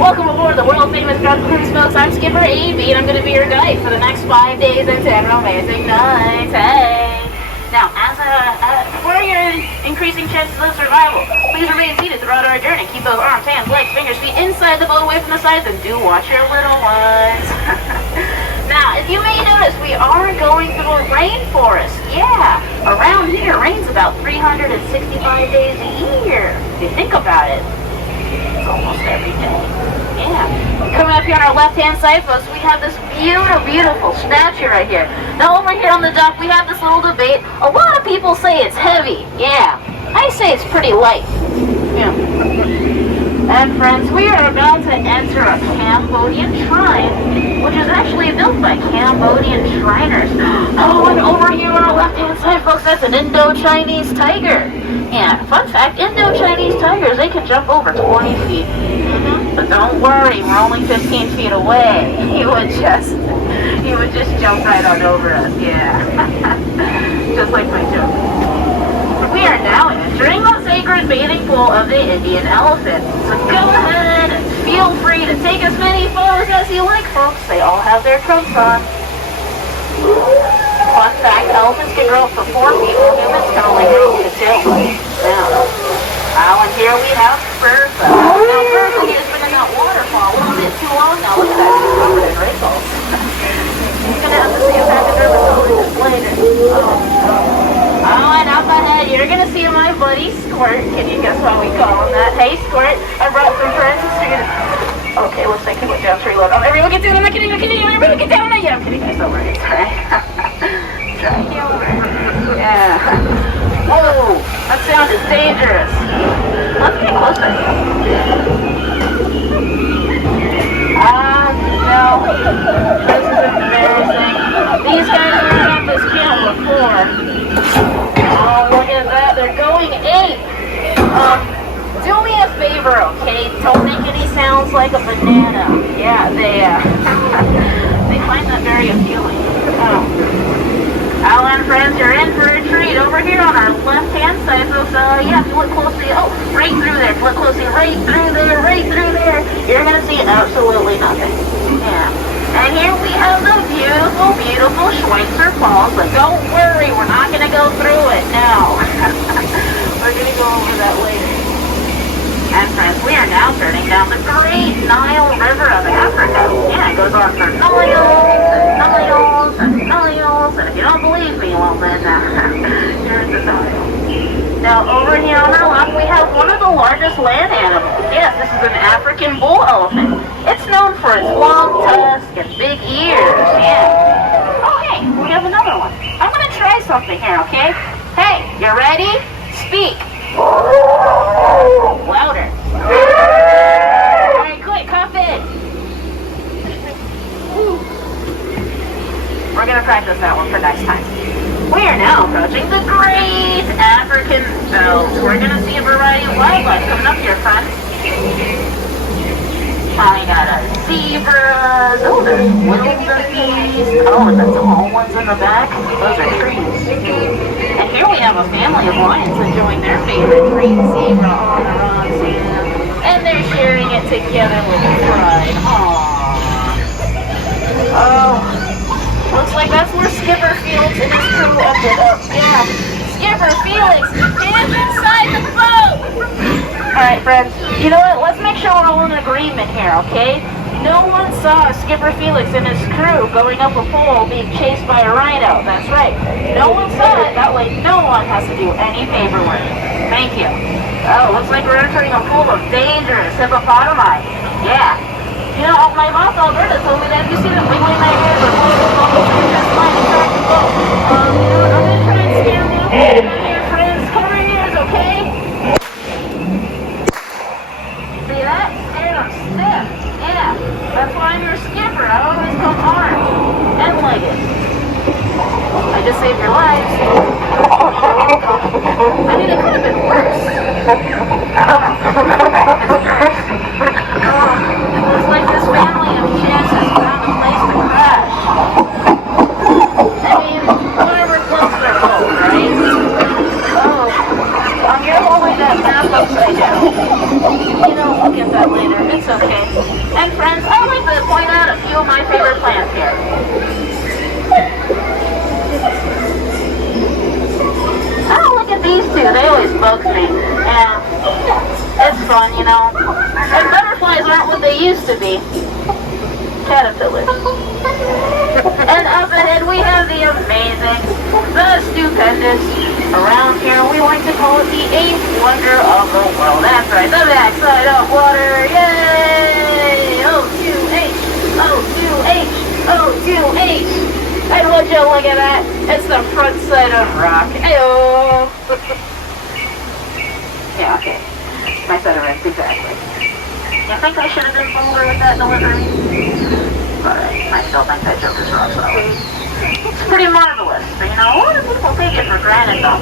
Welcome aboard the world-famous Cambodian Smokes. I'm Skipper AB, and I'm going to be your guide for the next 5 days and 10 romantic nights. Hey! Now, for your increasing chances of survival, please remain seated throughout our journey. Keep those arms, hands, legs, fingers, feet inside the boat, away from the sides, and do watch your little ones. Now, as you may notice, we are going through a rainforest. Yeah, around here, rain's about 365 days a year. If you think about it, it's almost every day. Yeah. Coming up here on our left-hand side, folks, we have this beautiful statue right here. Now, over here on the dock, we have this little debate. A lot of people say it's heavy. Yeah, I say it's pretty light. Yeah. And friends, we are about to enter a Cambodian shrine, which is actually built by Cambodian Shriners. Oh, and over here on our left-hand side, folks, that's an Indo-Chinese tiger. Yeah, fun fact, Indo-Chinese tigers, they can jump over 20 feet. But don't worry, we're only 15 feet away. He would just jump right on over us, yeah. Just like my joke. We are now entering the sacred bathing pool of the Indian elephant. So go ahead and feel free to take as many photos as you like, folks. They all have their trunks on. Fun fact, elephants can grow up to 4 feet, while humans can only grow up to 2. Now, and here we have Bertha. Now, Bertha has been in that waterfall a little bit too long now. Look at that, she's covered in wrinkles. You're going to have to see a pack of dermatologist later. Oh, and up ahead, you're going to see my buddy Squirt. Can you guess why we call him that? Hey, Squirt, I brought some friends. Okay, looks like he went down to reload. Oh, everyone get down. I'm not kidding. Everyone get down. Yeah, I'm kidding. It's over. It's alright. Try humor. Yeah. Oh, that sound is dangerous. Let's get closer. No. This is embarrassing. These guys were on this camp before. Oh, look at that. They're going ape. Do me a favor, okay? Don't make any sounds like a banana. Yeah, they find that very appealing. Oh, and friends, you're in for a treat over here on our left-hand side. So, yeah, if you look closely, oh, right through there. Look closely, right through there. You're gonna see absolutely nothing. Yeah. And here we have the beautiful Schweitzer Falls. But don't worry, we're not gonna go through it now. We're gonna go over that later. And friends, we are now turning down the great Nile River of Africa. Yeah, it goes on for Niles. And if you don't believe me, well then, here's the Nile. Now, over here on our left, we have one of the largest land animals. Yes, this is an African bull elephant. It's known for its long tusks and big ears. Yeah. Oh, hey, we have another one. I'm going to try something here, okay? Hey, you ready? Speak. Louder. Alright, quick, cuff it. We're gonna practice that one for next time. We are now approaching the Great African Belt. We're gonna see a variety of wildlife coming up here, friends. We got zebras. Oh, there's wildebeest. Oh, and the tall ones in the back. Those are trees. And here we have a family of lions enjoying their favorite treat, zebra on the rocks. And they're sharing it together with pride. Aww. Oh, looks like that's where Skipper Felix and his crew ended up. Yeah, Skipper Felix, hands inside the boat! Alright, friends, you know what? Let's make sure we're all in agreement here, okay? No one saw Skipper Felix and his crew going up a pole being chased by a rhino. That's right. No one saw it. That way no one has to do any paperwork. Thank you. Oh, looks like we're entering a pool of dangerous hippopotami. Yeah. You know, my boss Alberta told me that if you see them wiggling their ears or blowing the bubbles, you're just flying inside the boat. You know what? I'm going to try and scare you. Come here, friends. Cover your ears, okay? See that? Scared them stiff. Yeah. That's why I'm your skipper. I always come armed and legged. I just saved your lives. I mean, it could have been worse. Looks like this family of chances found a place to crash. I mean, whatever floats their boat, right? Oh, you're holding that map upside down. You know, I'll get that later. It's okay. And friends, I'd like to point out a few of my favorite plants here. Oh, look at these two. They always bug me. And it's fun, you know. And butterflies aren't what they used to be. Caterpillars. And up ahead we have the amazing, the stupendous. Around here we like to call it the eighth wonder of the world. That's right, the backside of water. Yay! O2H! O2H! O2H! And would you look at that? It's the front side of rock. Ayo! Yeah, okay. My side of rock, exactly. You think I should have been bolder with that delivery? But I still think that joke is wrong, so. It's pretty marvelous, but you know, a lot of people take it for granted though.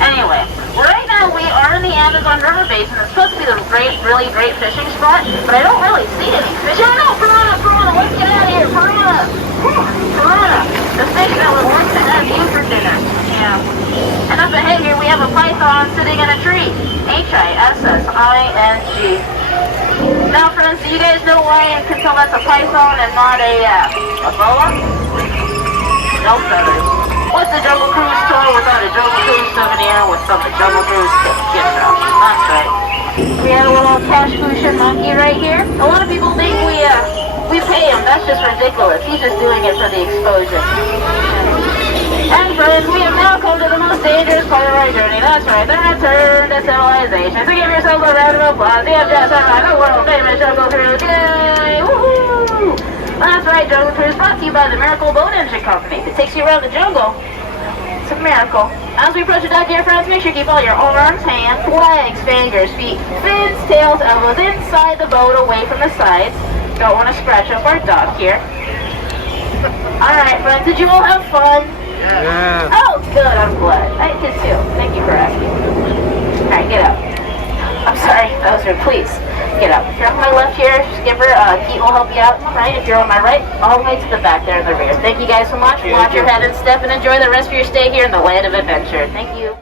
Anyway, right now we are in the Amazon River Basin. It's supposed to be the really great fishing spot, but I don't really see any fish. Oh no, piranha, let's get out of here, piranha! Piranha, the fish that would like to have you for dinner. Yeah. And up ahead here we have a python sitting in a tree. H-I-S-S-I-N-G. Now friends, do you guys know why I can tell that's a python and not a boa? No feathers. What's the Jungle Cruise tour without a Jungle Cruise souvenir with some of the Jungle Cruise gift shop? That's right. We have a little Kashkushan monkey right here. A lot of people think we pay him. That's just ridiculous. He's just doing it for the exposure. And friends, we have now come to the most dangerous part of our journey. That's right, the return to civilization. So give yourselves a round of applause. You have just arrived at the world famous Jungle Cruise. Yay! Woohoo! That's right, Jungle Cruise brought to you by the Miracle Boat Engine Company. It takes you around the jungle. It's a miracle. As we approach the dock, dear friends, make sure you keep all your arms, hands, legs, fingers, feet, fins, tails, elbows inside the boat, away from the sides. Don't want to scratch up our dock here. Alright, friends, did you all have fun? Yeah. Oh, good, I'm glad. I did too. Thank you for asking. Alright, get up. I'm sorry, that was rude. Please, get up. If you're on my left here, skipper, Pete will help you out. Right, if you're on my right, all the way to the back there in the rear. Thank you guys so much. Watch your head and step and enjoy the rest of your stay here in the land of adventure. Thank you.